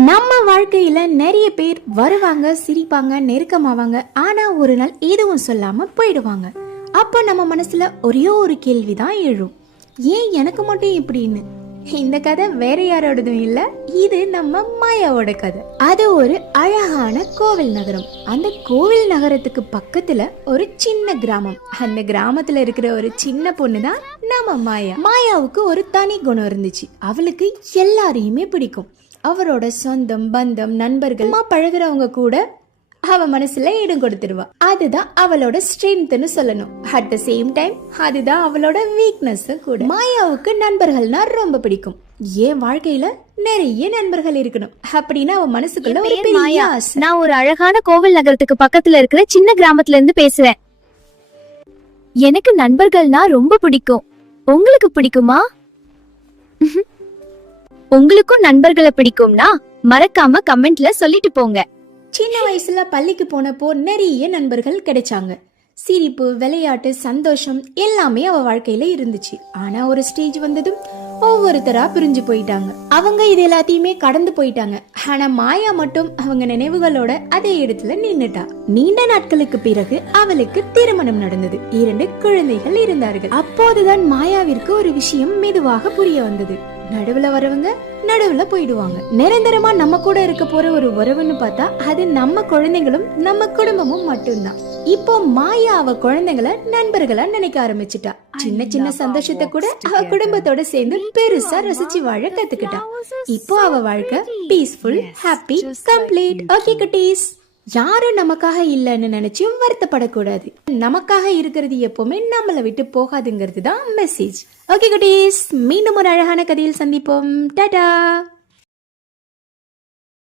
நம்ம வாழ்க்கையில நிறைய பேர் வருவாங்க, சிரிப்பாங்க, நெருக்கமாவாங்க. ஆனா ஒரு நாள் எதுவும் சொல்லாம போயிடுவாங்க. அப்ப நம்ம மனசுல ஒரே ஒரு கேள்விதான் எழும், ஏன் எனக்கு மட்டும் இப்படின்னு. இந்த கதை வேற யாரோடதும் இல்ல, இது நம்ம மாயாவோட கதை. அது ஒரு அழகான கோவில் நகரம். அந்த கோவில் நகரத்துக்கு பக்கத்துல ஒரு சின்ன கிராமம். அந்த கிராமத்துல இருக்கிற ஒரு சின்ன பொண்ணுதான் நம்ம மாயா. மாயாவுக்கு ஒரு தனி குணம் இருந்துச்சு. அவளுக்கு எல்லாரையுமே பிடிக்கும். அவரோட சொந்தம், பந்தம், நண்பர்கள், பழகுறவங்க கூட அவ மனசுல இடம் கொடுத்துருவா. அதுதான் அவளோட ஸ்ட்ரென்த்னு சொல்லணும். அட் த சேம் டைம் அதுதான் அவளோட வீக்னஸ் கூட. மாயாவுக்கு நண்பர்கள்னா ரொம்ப பிடிக்கும். என் வாழ்க்கையில நிறைய நண்பர்கள் இருக்கணும் அப்படின்னு அவ மனசுக்குள்ள ஒரு பெரிய ஆசை. நான் ஒரு அழகான கோவில் நகரத்துக்கு பக்கத்துல இருக்கிற சின்ன கிராமத்துல இருந்து பேசுறேன். எனக்கு நண்பர்கள்னா ரொம்ப பிடிக்கும். உங்களுக்கு பிடிக்குமா? உங்களுக்கும் நண்பர்களை பிடிக்கும்னா மறக்காம கமெண்ட்ல சொல்லிட்டு போங்க. சின்ன வயசுல பள்ளிக்கு போனப்போ நிறைய நண்பர்கள் கிடைச்சாங்க. சிரிப்பு, விளையாட்டு, சந்தோஷம் எல்லாமே அவ வாழ்க்கையில இருந்துச்சு. ஆனா ஒரு ஸ்டேஜ் வந்ததும் ஒவ்வொருத்தரா பிரிஞ்சு போயிட்டாங்க. அவங்க இது எல்லாத்தையுமே கடந்து போயிட்டாங்க. ஆனா மாயா மட்டும் அவங்க நினைவுகளோட அதே இடத்துல நின்னுட்டா. நீண்ட நாட்களுக்கு பிறகு அவளுக்கு திருமணம் நடந்தது. 2 குழந்தைகள் இருந்தார்கள். அப்போதுதான் மாயாவிற்கு ஒரு விஷயம் மெதுவாக புரிய வந்தது. நடுவுல வரவங்க நடுவுல போயிடுவாங்க. நிரந்தரமா நம்ம கூட இருக்க போற ஒரு உறவுன்னு பார்த்தா அது நம்ம குழந்தைகளும் நம்ம குடும்பமும் மட்டும்தான். இப்போ மாயா அவ குழந்தைகளை நண்பர்களா நினைக்க ஆரம்பிச்சுட்டா. சின்ன சின்ன சந்தோஷத்தை கூட அவ குடும்பத்தோட சேர்ந்து பெருசா ரசிச்சு வாழ கத்துக்கிட்டா. இப்போ அவ வாழ்க்கை பீஸ்ஃபுல், ஹாப்பி, கம்ப்ளீட். ஓகே குட்டீஸ், யாரும் நமக்காக இல்லைன்னு நினைச்சும் வருத்தப்படக்கூடாது. நமக்காக இருக்கிறது எப்பவுமே நம்மளை விட்டு போகாதுங்கிறது தான் மெசேஜ். ஓகே குட்டீஸ், மீண்டும் ஒரு அழகான கதையில் சந்திப்போம். டாடா.